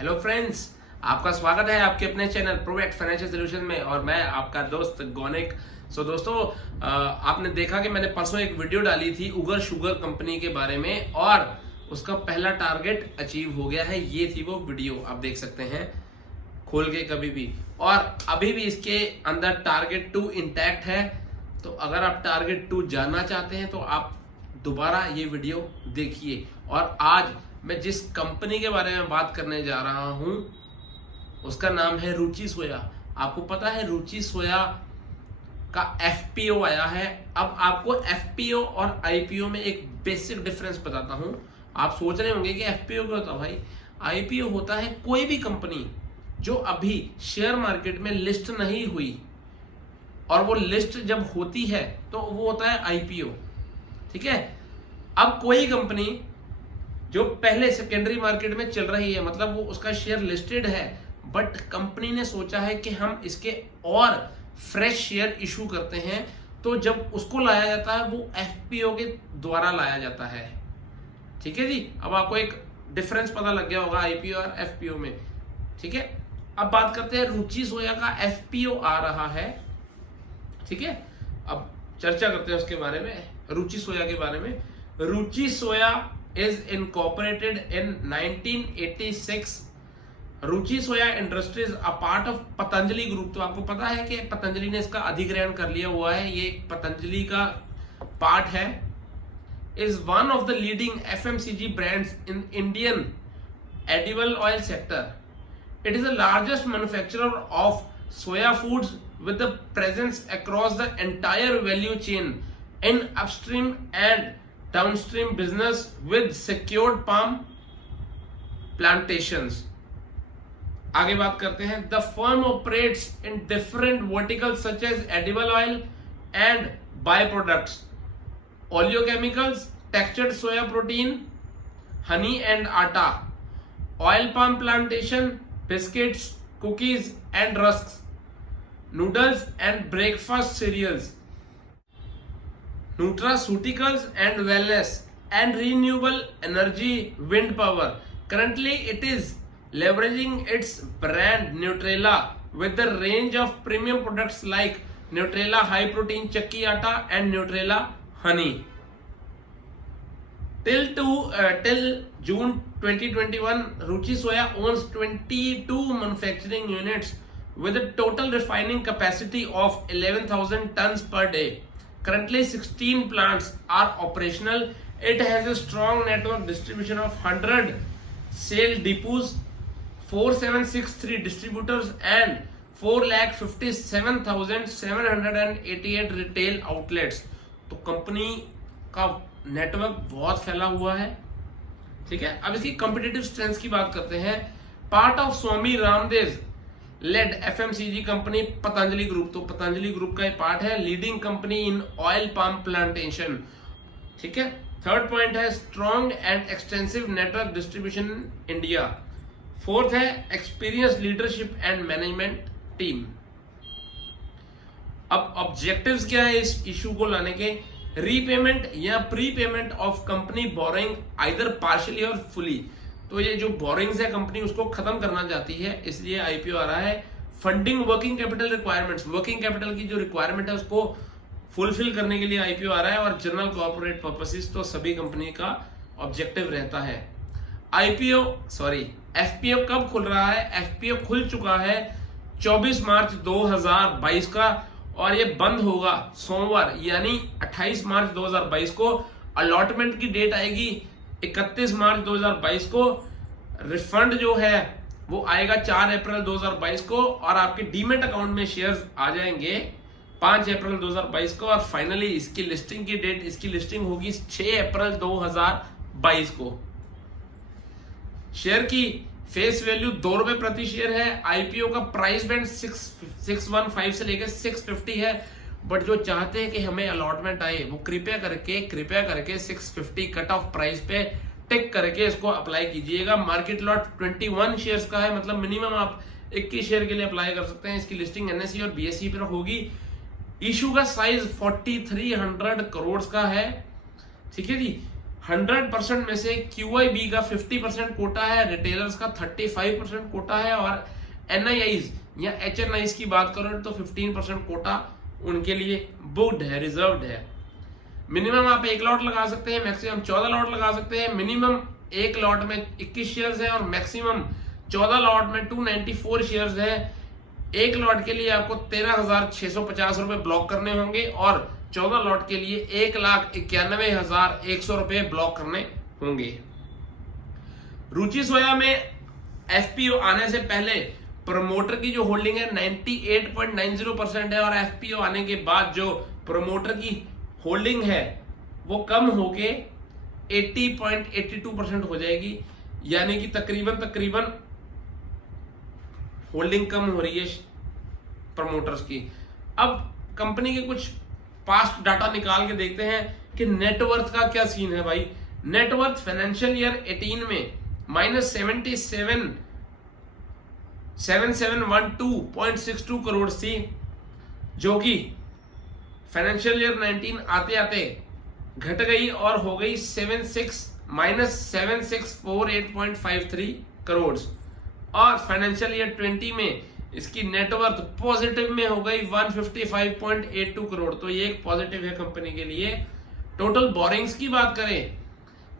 Hello friends, आपका स्वागत है आपके अपने चैनल प्रोवेक्ट फाइनेंशियल सॉल्यूशन में और मैं आपका दोस्त गौनिक। दोस्तों, आपने देखा कि मैंने परसों एक वीडियो डाली थी उगर शुगर कंपनी के बारे में और उसका पहला टारगेट अचीव हो गया है। ये थी वो वीडियो, आप देख सकते हैं खोल के कभी भी। और अभी भी इसके अंदर टारगेट 2 इंटैक्ट है। तो अगर आप टारगेट 2 जानना चाहते हैं तो आप दोबारा ये वीडियो देखिए। और आज मैं जिस कंपनी के बारे में बात करने जा रहा हूं उसका नाम है रुचि सोया। आपको पता है रुचि सोया का एफपीओ आया है। अब आपको एफपीओ और आईपीओ में एक बेसिक डिफरेंस बताता हूं। आप सोच रहे होंगे कि एफपीओ क्या होता है भाई। आईपीओ होता है कोई भी कंपनी जो अभी शेयर मार्केट में लिस्ट नहीं हुई, और वो लिस्ट जब होती है तो वो होता है आईपीओ। ठीक है। अब कोई कंपनी जो पहले सेकेंडरी मार्केट में चल रही है, मतलब वो उसका शेयर लिस्टेड है, बट कंपनी ने सोचा है कि हम इसके और फ्रेश शेयर इशू करते हैं, तो जब उसको लाया जाता है वो एफपीओ के द्वारा लाया जाता है। ठीक है जी। अब आपको एक डिफरेंस पता लग गया होगा आईपीओ और एफपीओ में। ठीक है। अब बात करते हैं रुचि सोया का एफपीओ आ रहा है। ठीक है। अब चर्चा करते हैं उसके बारे में, रुचि सोया के बारे में। रुचि सोया is incorporated in 1986. Ruchi soya industries a part of Patanjali group. तो आपको पता है कि पतंजलि ने इसका अधिग्रहण कर लिया हुआ है, ये पतंजलि का पार्ट है। Is one of the leading FMCG brands in Indian edible oil sector. It is the largest manufacturer of soya foods with the presence across the entire value chain in upstream and downstream business with secured palm plantations. आगे बात करते हैं। The firm operates in different verticals such as edible oil and byproducts, oleochemicals, textured soya protein, honey and atta, oil palm plantation, biscuits, cookies and rusks, noodles and breakfast cereals, nutraceuticals and wellness, and renewable energy wind power. Currently it is leveraging its brand Nutrela with the range of premium products like Nutrela high protein chakki atta and Nutrela honey. Till June 2021, Ruchi Soya owns 22 manufacturing units with a total refining capacity of 11,000 tons per day. Currently 16 plants are operational. It has a strong network distribution of 100 sale depots, 4763 distributors and 4,57,788 retail outlets. तो company का network बहुत फैला हुआ है। ठीक है। अब इसकी कॉम्पिटिटिव स्ट्रेंथ की बात करते हैं। Part of Swami Ramdev led FMCG company Patanjali group. तो पतंजलि ग्रुप का एक पार्ट है। Leading company in oil palm plantation. ठीक है। थर्ड पॉइंट है strong and extensive network distribution in India. Fourth है experience leadership and management team. अब ऑब्जेक्टिव्स क्या है इस इशू को लाने के? रीपेमेंट या prepayment of company borrowing either partially or fully. तो ये जो बोरिंग्स है कंपनी उसको खत्म करना चाहती है, इसलिए आईपीओ आ रहा है। Funding working capital requirements, working capital की जो रिक्वायरमेंट है उसको फुलफिल करने के लिए आईपीओ आ रहा है। और जनरल कॉर्पोरेट पर्पसेस तो सभी कंपनी का ऑब्जेक्टिव रहता है। एफपीओ कब खुल रहा है? एफपीओ खुल चुका है 24 मार्च 2022 का, और ये बंद होगा सोमवार यानी 28 मार्च 2022 को। अलॉटमेंट की डेट आएगी 31 मार्च 2022 को। रिफंड जो है वो आएगा 4 अप्रैल 2022 को, और आपके डीमेट अकाउंट में शेयर्स आ जाएंगे 5 अप्रैल 2022 को। और फाइनली इसकी लिस्टिंग की डेट, इसकी लिस्टिंग होगी 6 अप्रैल 2022 को। शेयर की फेस वैल्यू 2 रुपए प्रति शेयर है। आईपीओ का प्राइस बैंड 615 से लेकर 650 है। बट जो चाहते हैं कि हमें अलॉटमेंट आए वो कृपया करके 650 कट ऑफ प्राइस पे टिक करके इसको अप्लाई कीजिएगा। मार्केट लॉट 21 शेयर्स का है, मतलब मिनिमम आप 21 शेयर के लिए अप्लाई कर सकते हैं। इसकी लिस्टिंग एनएसई और बीएसई पर होगी। इशू का साइज 4300 करोड़ का है। ठीक है जी। 100% में से QIB का 50% कोटा है, रिटेलर्स का 35% कोटा है, और NIIs या HNIs की बात करें तो 15% कोटा उनके लिए बुक्ड है, रिजर्व्ड है। मिनिमम आप 1 लॉट लगा सकते हैं, मैक्सिमम 14 लॉट लगा सकते हैं। मिनिमम 1 लॉट में 21 शेयर्स है और मैक्सिमम 14 लॉट में 294 शेयर्स है। 1 लॉट के लिए आपको 13,650 रुपए ब्लॉक करने होंगे और 14 लॉट के लिए 1,91,100 रुपए ब्लॉक करने होंगे। रुचि सोया में FPO आने से पहले प्रमोटर की जो होल्डिंग है 98.90% है, और FPO आने के बाद जो प्रमोटर की होल्डिंग है वो कम होके 80.82% हो जाएगी, यानी कि तकरीबन होल्डिंग कम हो रही है प्रमोटर्स की। अब कंपनी के कुछ पास्ट डाटा निकाल के देखते हैं कि नेटवर्थ का क्या सीन है भाई। नेटवर्थ फाइनेंशियल ईयर 18 में -7712.62 करोड़ थी, जो कि फाइनेंशियल ईयर 19 आते आते घट गई और हो गई -7648.53 करोड़, और फाइनेंशियल ईयर 20 में इसकी नेटवर्थ पॉजिटिव में हो गई 155.82 करोड़। तो ये एक पॉजिटिव है कंपनी के लिए। टोटल बोरिंग्स की बात करें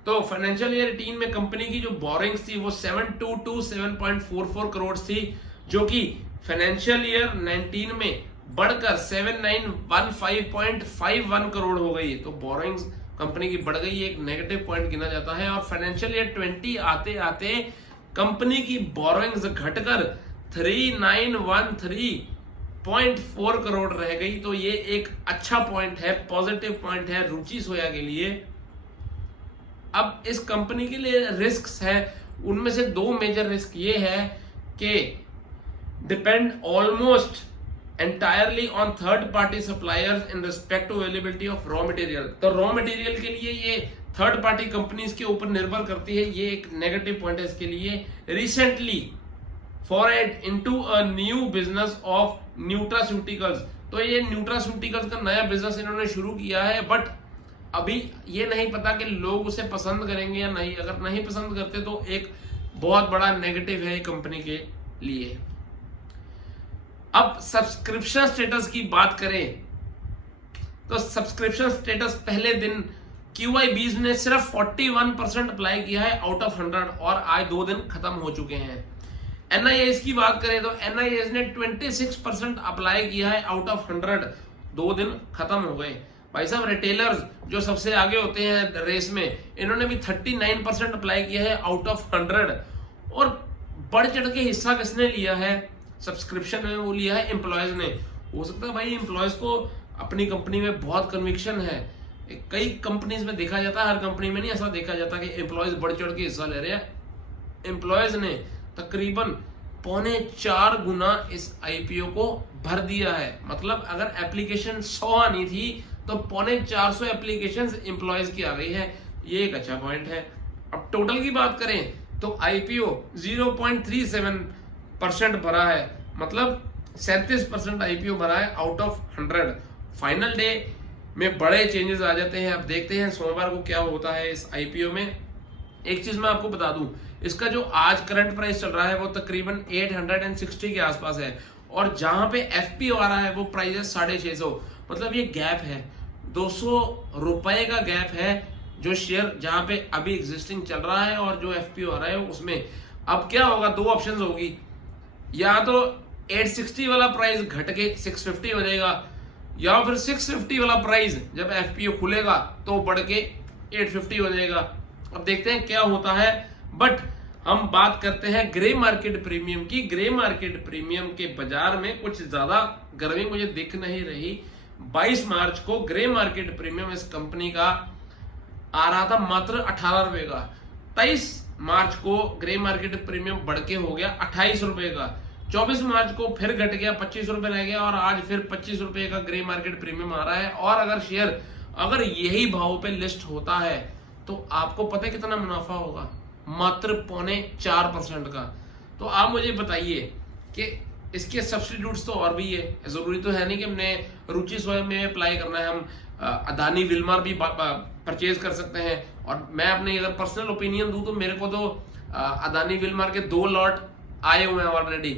तो फाइनेंशियल ईयर 18 में कंपनी की जो बोरिंग्स थी वो 7227.44 करोड़ थी, जो कि फाइनेंशियल ईयर 19 में बढ़कर 7915.51 करोड़ हो गई। तो बोरिंग्स कंपनी की बढ़ गई, एक नेगेटिव पॉइंट गिना जाता है। और फाइनेंशियल ईयर 20 आते आते कंपनी की बोरिंग्स घटकर 3913.4 करोड़ रह गई। तो ये एक अच्छा पॉइंट है, पॉजिटिव पॉइंट है रुचि सोया के लिए। अब इस कंपनी के लिए रिस्क्स है, उनमें से 2 मेजर रिस्क ये है कि depend almost entirely on third party suppliers in respect to availability of raw material। तो रॉ मटेरियल के लिए ये थर्ड पार्टी कंपनीज के ऊपर निर्भर करती है, ये एक नेगेटिव पॉइंट है इसके लिए। Recently forward into a new business of nutraceuticals. तो ये न्यूट्रास्यूटिकल्स का नया बिजनेस इन्होंने शुरू किया है, बट अभी ये नहीं पता कि लोग उसे पसंद करेंगे या नहीं। अगर नहीं पसंद करते तो एक बहुत बड़ा नेगेटिव है कंपनी के लिए। अब सब्सक्रिप्शन स्टेटस की बात करें तो सब्सक्रिप्शन स्टेटस पहले दिन QIBs ने सिर्फ 41% अप्लाई किया है आउट ऑफ 100, और आज 2 दिन खत्म हो चुके हैं। NIIs की बात करें तो NIIs ने 26% अप्लाई किया है आउट ऑफ 100, 2 दिन खत्म हो गए। भाई साहब रिटेलर्स जो सबसे आगे होते हैं रेस में, इन्होंने भी 39% अप्लाई किया है आउट ऑफ 100। और बढ़ चढ़ के हिस्सा किसने लिया है सब्सक्रिप्शन में? वो लिया है एम्प्लॉयज ने। हो सकता है भाई एम्प्लॉयज को अपनी कंपनी में बहुत कन्विक्शन है। कई कंपनीज में देखा जाता है, हर कंपनी में नहीं ऐसा देखा जाता कि एम्प्लॉयज बढ़ चढ़ के हिस्सा ले रहे हैं। एम्प्लॉयज ने तकरीबन 4.25 गुना इस IPO को भर दिया है। मतलब अगर एप्लीकेशन 100 आनी थी तो 450 एप्लीकेशन एम्प्लॉयज की आ गई है। ये एक अच्छा पॉइंट है। अब टोटल की बात करें तो IPO 0.37% भरा है, मतलब 37% IPO भरा है आउट ऑफ 100। फाइनल डे में बड़े चेंजेस आ जाते हैं। अब देखते हैं सोमवार को क्या होता है इस IPO में। एक चीज मैं आपको बता दूं, इसका जो आज करंट प्राइस चल रहा है वो तकरीबन 860 के आसपास है, और जहां पे FPO आ रहा है वो प्राइस है 650। मतलब ये गैप है, 200 रुपए का गैप है जो शेयर जहां पे अभी एग्जिस्टिंग चल रहा है और जो FPO आ रहा है उसमें। अब क्या होगा, 2 ऑप्शंस होगी, या तो 860 वाला प्राइस घट के 650 हो जाएगा, या फिर 650 वाला प्राइस जब FPO खुलेगा तो बढ़ के 850 हो जाएगा। अब देखते हैं क्या होता है। बट हम बात करते हैं ग्रे मार्केट प्रीमियम की। ग्रे मार्केट प्रीमियम के बाजार में कुछ ज्यादा गर्मी मुझे दिख नहीं रही। 22 मार्च को ग्रे मार्केट प्रीमियम इस कंपनी का आ रहा था मात्र 18 रुपए का। 23 मार्च को ग्रे मार्केट प्रीमियम बढ़ के हो गया 28 रुपए का। 24 मार्च को फिर घट गया, 25 रुपए रह गया, और आज फिर 25 रुपए का ग्रे मार्केट प्रीमियम आ रहा है। और अगर शेयर अगर यही भाव पे लिस्ट होता है तो आपको पता है कितना मुनाफा होगा, मात्र 0.4% का। तो आप मुझे बताइए कि इसके सब्स्टिट्यूट्स तो और भी है, जरूरी तो है नहीं कि हमने रुचि सोया में अप्लाई करना है। हम अदानी विल्मर भी परचेज कर सकते हैं और मैं अपने अगर पर्सनल ओपिनियन दूं तो मेरे को तो अदानी विलमार के 2 लॉट आए हुए हैं ऑलरेडी,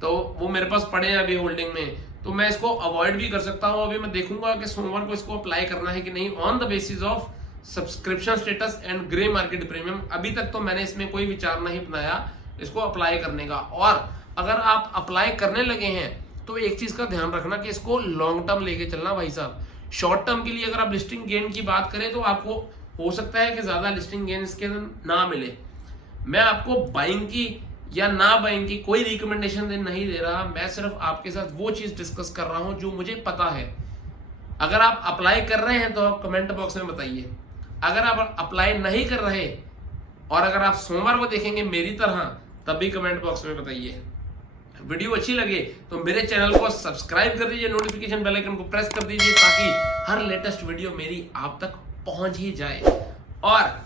तो वो मेरे पास पड़े हैं अभी होल्डिंग में, तो मैं इसको अवॉइड भी कर सकता हूं। अभी मैं देखूंगा कि सोमवार को इसको अप्लाई करना है कि नहीं, on the basis of subscription status and grey market premium. अभी तक तो मैंने इसमें कोई विचार नहीं अपनाया इसको अप्लाई करने का। और अगर आप अप्लाई करने लगे हैं तो एक चीज का ध्यान रखना कि इसको लॉन्ग टर्म लेके चलना भाई साहब। शॉर्ट टर्म के लिए अगर आप लिस्टिंग गेन की बात करें तो आपको हो सकता है कि ज्यादा लिस्टिंग गेन इसके ना मिले। मैं आपको बाइंग की या ना बाइंग की कोई रिकमेंडेशन नहीं दे रहा, मैं सिर्फ आपके साथ वो चीज डिस्कस कर रहा हूं जो मुझे पता है। अगर आप अप्लाई कर रहे हैं तो आप कमेंट बॉक्स में बताइए, अगर आप अप्लाई नहीं कर रहे और अगर आप सोमवार को देखेंगे मेरी तरह तब भी कमेंट बॉक्स में बताइए। वीडियो अच्छी लगे तो मेरे चैनल को सब्सक्राइब कर दीजिए, नोटिफिकेशन बेल आइकन को प्रेस कर दीजिए ताकि हर लेटेस्ट वीडियो मेरी आप तक पहुंच ही जाए। और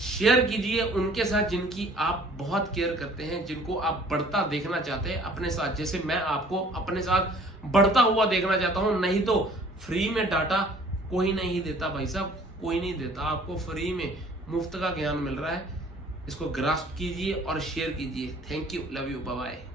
शेयर कीजिए उनके साथ जिनकी आप बहुत केयर करते हैं, जिनको आप बढ़ता देखना चाहते हैं अपने साथ, जैसे मैं आपको अपने साथ बढ़ता हुआ देखना चाहता हूं। नहीं तो फ्री में डाटा कोई नहीं देता भाई साहब, कोई नहीं देता। आपको फ्री में मुफ्त का ज्ञान मिल रहा है, इसको ग्रास्प कीजिए और शेयर कीजिए। Thank you, love you, bye bye.